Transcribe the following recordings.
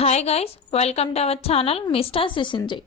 Hi guys, welcome to our channel mister Sisindri.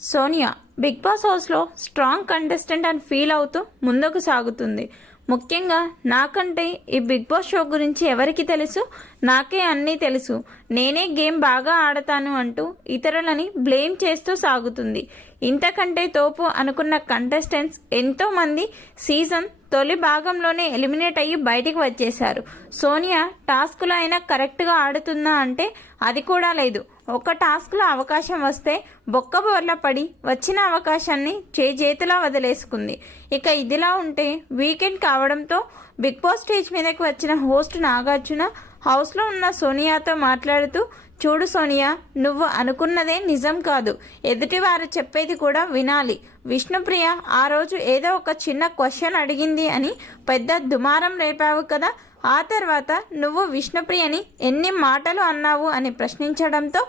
Sonia big boss హౌస్లో strong contestant అని feel అవుతూ ముందుకు సాగుతుంది. ముఖ్యంగా నాకంటే ఈ బిగ్ బాస్ షో గురించి ఎవరికి తెలుసు, నాకే అన్నీ తెలుసు, నేనే గేమ్ బాగా ఆడతాను అంటూ ఇతరులని బ్లేమ్ చేస్తూ సాగుతుంది. ఇంతకంటే తోపు అనుకున్న కంటెస్టెంట్స్ ఎంతోమంది సీజన్ తొలి భాగంలోనే ఎలిమినేట్ అయ్యి బయటికి వచ్చేశారు. సోనియా టాస్క్లో అయినా కరెక్ట్గా ఆడుతుందా అంటే అది కూడా లేదు. ఒక టాస్క్లో అవకాశం వస్తే బొక్కబోర్ల పడి వచ్చిన అవకాశాన్ని చేతిలా వదిలేసుకుంది. ఇక ఇదిలా ఉంటే వీకెండ్ కావడంతో బిగ్ బాస్ స్టేజ్ మీదకి వచ్చిన హోస్ట్ నాగార్జున హౌస్లో ఉన్న సోనియాతో మాట్లాడుతూ, చూడు సోనియా, నువ్వు అనుకున్నదే నిజం కాదు, ఎదుటివారు చెప్పేది కూడా వినాలి. విష్ణుప్రియ ఆ రోజు ఏదో ఒక చిన్న క్వశ్చన్ అడిగింది అని పెద్ద దుమారం రేపావు కదా, ఆ తర్వాత నువ్వు విష్ణుప్రియని ఎన్ని మాటలు అన్నావు అని ప్రశ్నించడంతో,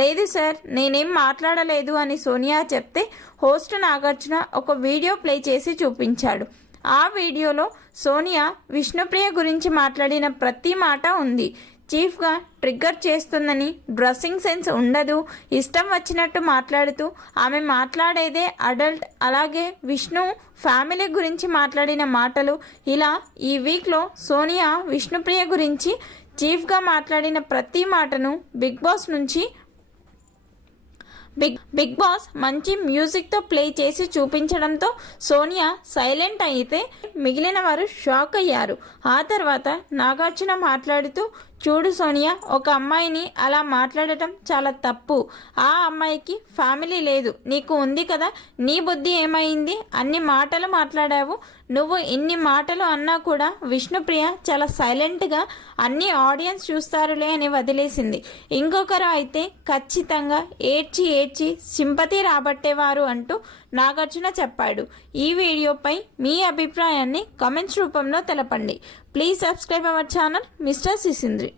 లేదు సార్, నేనేం మాట్లాడలేదు అని సోనియా చెప్తే హోస్ట్ నాగార్జున ఒక వీడియో ప్లే చేసి చూపించాడు. ఆ వీడియోలో సోనియా విష్ణుప్రియ గురించి మాట్లాడిన ప్రతి మాట ఉంది. చీఫ్గా ట్రిగ్గర్ చేస్తుందని, డ్రెస్సింగ్ సెన్స్ ఉండదు, ఇష్టం వచ్చినట్టు మాట్లాడుతూ, ఆమె మాట్లాడేదే అడల్ట్, అలాగే విష్ణు ఫ్యామిలీ గురించి మాట్లాడిన మాటలు, ఇలా ఈ వీక్లో సోనియా విష్ణుప్రియ గురించి చీఫ్గా మాట్లాడిన ప్రతి మాటను బిగ్ బాస్ మంచి మ్యూజిక్తో ప్లే చేసి చూపించడంతో సోనియా సైలెంట్ అయితే మిగిలిన వారు షాక్ అయ్యారు. ఆ తర్వాత నాగార్జున మాట్లాడుతూ, చూడు సోనియా, ఒక అమ్మాయిని అలా మాట్లాడటం చాలా తప్పు. ఆ అమ్మాయికి ఫ్యామిలీ లేదు, నీకు ఉంది కదా, నీ బుద్ధి ఏమైంది, అన్ని మాటలు మాట్లాడావు. నువ్వు ఇన్ని మాటలు అన్నా కూడా విష్ణుప్రియ చాలా సైలెంట్గా అన్ని ఆడియన్స్ చూస్తారులే అని వదిలేసింది. ఇంకొకరు అయితే ఖచ్చితంగా ఏడ్చి సింపతి రాబట్టేవారు అంటూ నాగార్జున చెప్పాడు. ఈ వీడియోపై మీ అభిప్రాయాన్ని కామెంట్స్ రూపంలో తెలపండి. Please subscribe our channel mister సిసింద్రి.